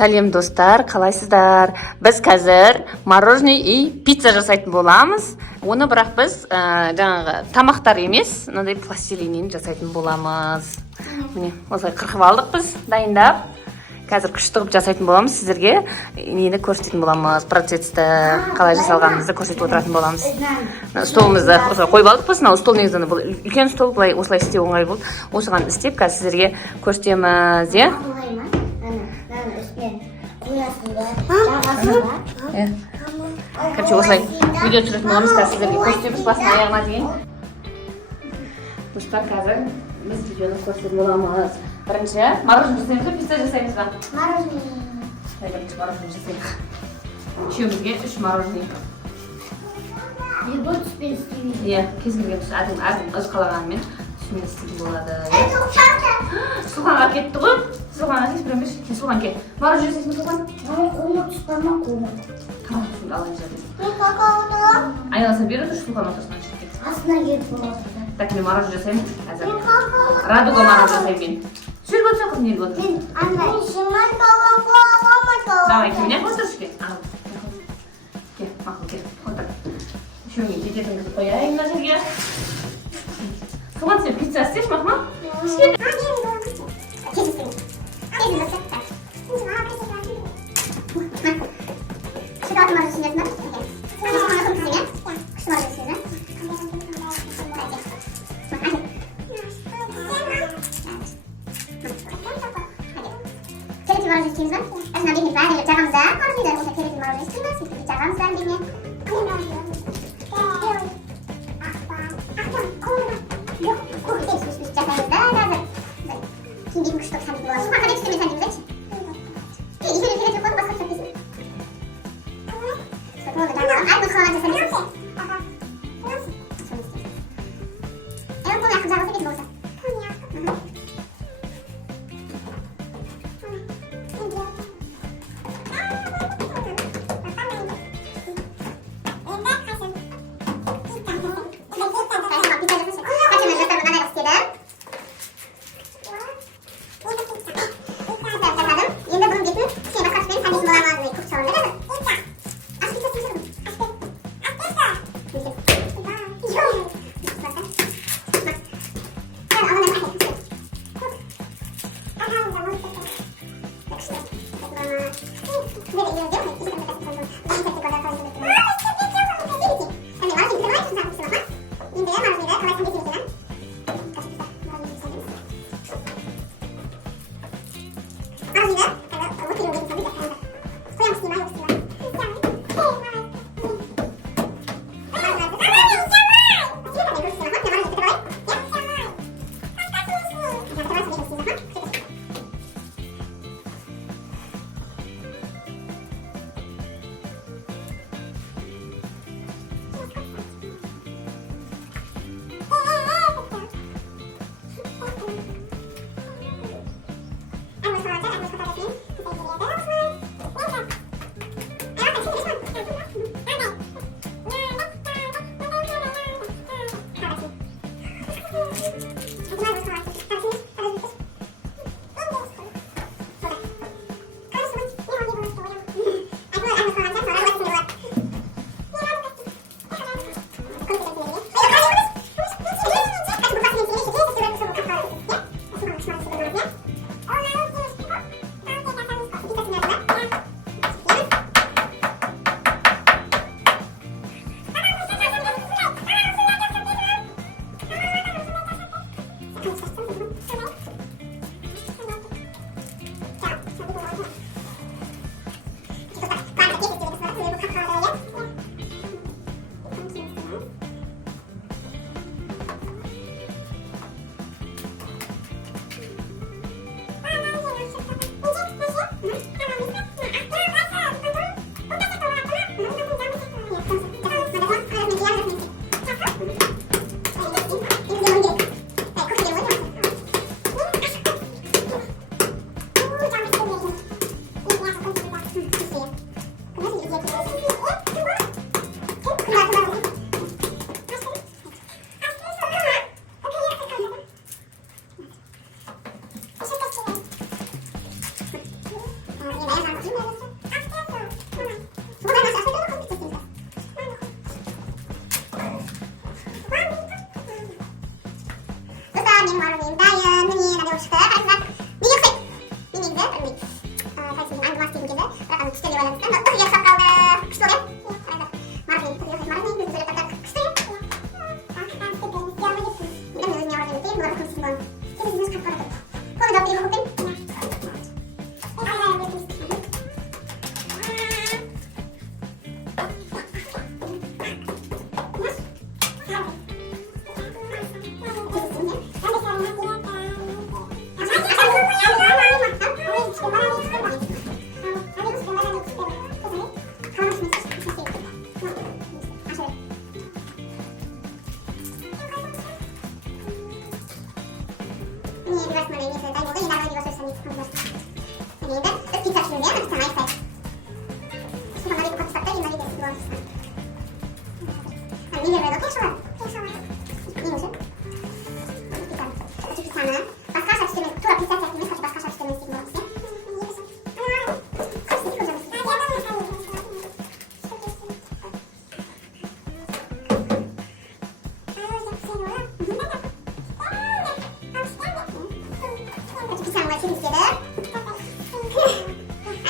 Сәлем достар, қалайсыздар? Біз қазір мороженое и пицца жасайтын боламыз. Оны бірақ біз жаңағы тамақтар емес, мынандай пластилиннен жасайтын боламыз. Міне, осылай қырқып алдық біз, дайындап. Қазір күшті қылып жасайтын боламыз, сіздерге нені көрсететін боламыз, процессті қалай жасалғанымызды көрсетіп отыратын боламыз. Столымызды осылай қойып алдық біз, мынау стол негізінде бұл үлкен стол, былай осылай істеу оңай болды. Осыған істеп, қазір сіздерге көрсетеміз, е? Короче, осылай видео түсіретін боламыз, қазір сіздерге көрсетеміз басын аяғына дейін. Достар, қазір біз видеоны көрсететін боламыз. Бірінші, мороженое жасаймыз ба, пицца жасаймыз ба? Мороженое. Бірінші мороженое жасаймыз. Үшеумізге 3 мороженое. Любой түспен істейміз. Иә, кез келген түс, әркім өз қалағанымен түсімен істейтін болады. Сұлғанға кетті ғой. Сұлғанға кез біреу берші. Сұлған кет. Мороженое жасайсың ба, Сұлған? Қоңыр түспама қоңыр. Тамақ түсінді алайын жадым. Мен какаоны Айналаса береді, Сұлған ортасынан шығып. астына кетіп болады. Так, мен мороженое жасаймын қазір. Мен какаоны. Радуга мороженое жасаймын мен. Жүріп отырсың қыз, не болып отырсың? Мен андай шымай каланға аламай Давай, кеміне отыршы кет. Кел, мақұл, кел, отыр. Үшеуіңе жететіңізді қояйын мына жерге. Соған сен пицца істеші, мақұл?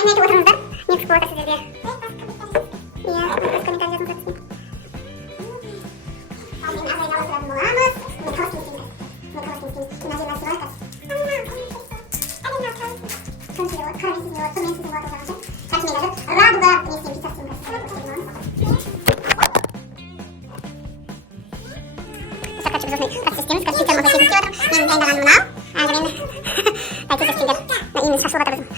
Айнайтып отырыңыздар. Не қысып отыр сіздерге? Иә, өз комментарий жазыңыздар. Ал мен азайын алыстыратын боламыз. Мен қалыс келесіңдер. Мына жерлер сыйлайды. Радуга несінен пицца істеймін. Закачу біз осындай процесс істейміз. Қазір пиццаны маза істеп отырмын. Менің дайындағаным мынау. Әлгі мені тез істеңдер. Енді шашылып жатыр біздің.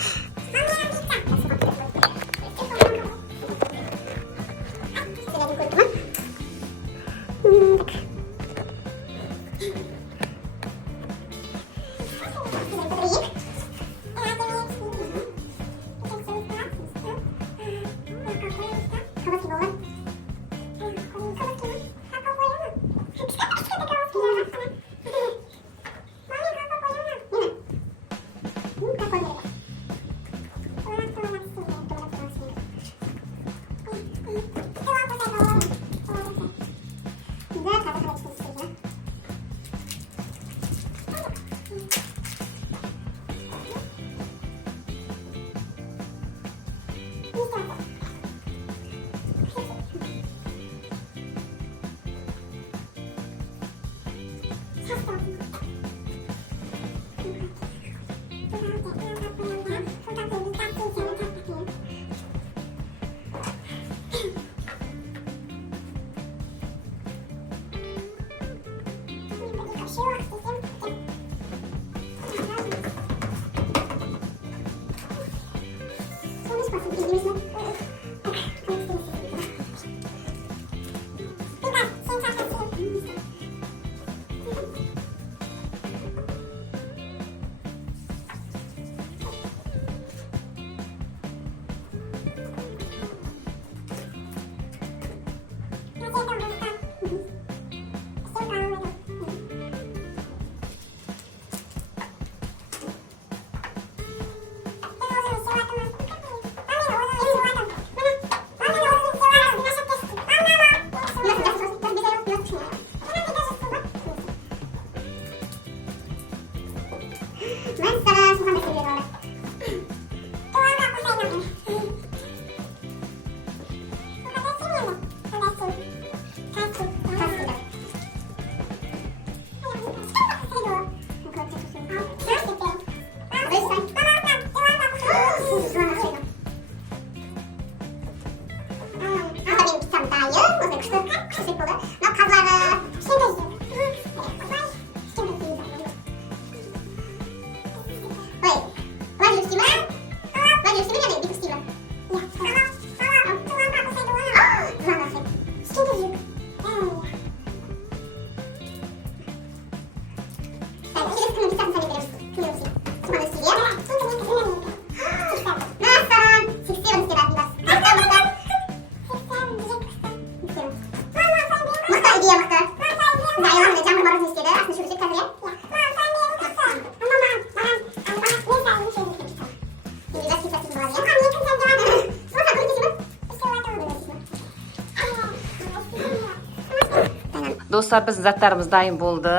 Достар, біздің заттарымыз дайын болды.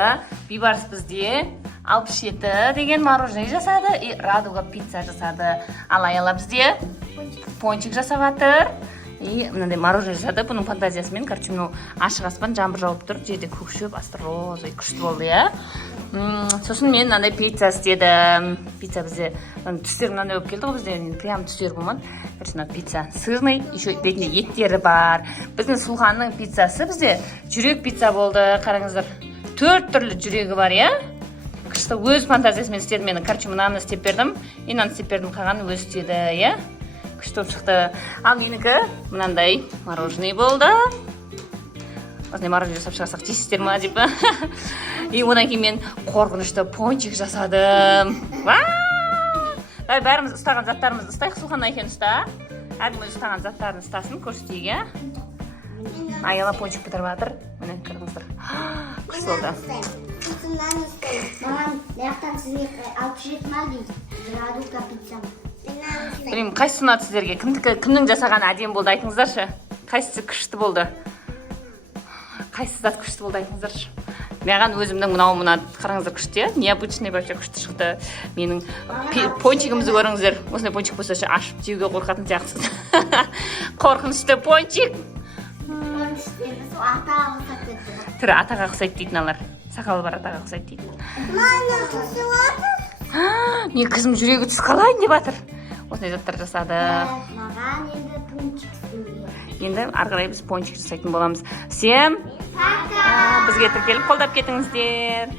Бейбарыс бізде 67 деген мороженое жасады. И Радуга пицца жасады. Ал Аяла бізде пончик жасап жатыр. И мынандай мороженое жасады. Бұның фантазиясымен, короче, мынау ашық аспан жаңбыр жауып тұр. Жерде көк шөп, асты розовый күшті болды, иә. Сосын мен мынандай пицца істедім. Пицца бізде түстер мынандай болып келді ғой, бізде прям түстер болмады. Короче, пицца сырный, еще бетінде еттері бар. Біздің Сұлханның пиццасы бізде жүрек пицца болды. Қараңыздар, 4 түрлі жүрегі бар, иә. Күшті өз фантазиясымен істедім. Мен, короче, мынаны істеп бердім. И мынаны істеп бердім, қалғанын өзі істеді, иә. Күшті болып шықты. Ал менікі мынандай мороженое болды. Осындай мороженое жасап шығарсақ жейсіздер ма деп. И одан кейін мен қорқынышты пончик жасадым. Давай бәріміз ұстаған заттарымызды ұстайық. Сұлхан екен ұста. Әркім өз ұстаған заттарын ұстасын, көрсетейік, иә. Аяла пончик бітіріп жатыр. Міне көріңіздер. Күшті болды. Мамам, маяқтан сізге алып жүретін ма дейді. Радуга пицца. Білмеймін, қайсысы ұнады сіздерге? Кімнің жасағаны әдемі болды, айтыңыздаршы. Қайсысы күшті болды? Қайсысы зат күшті болды, айтыңыздаршы. маған өзімнің мынау мына қараңыздар күшті, необычный вообще күшті шықты. Менің пончигімізді көріңіздер. Осындай пончик болса ашып жеуге қорқатын сияқтысыз. Қорқынышты пончик. Түрі атаға ұқсайды дейді мыналар. Сақалы бар атаға ұқсайды дейді. Не қызым жүрегі түс қалайын деп жатыр. Осындай заттар жасады. Маған енді пончик істеуге. Енді ары қарай біз пончик жасайтын боламыз. Всем Пока! бізге тіркеліп қолдап кетіңіздер.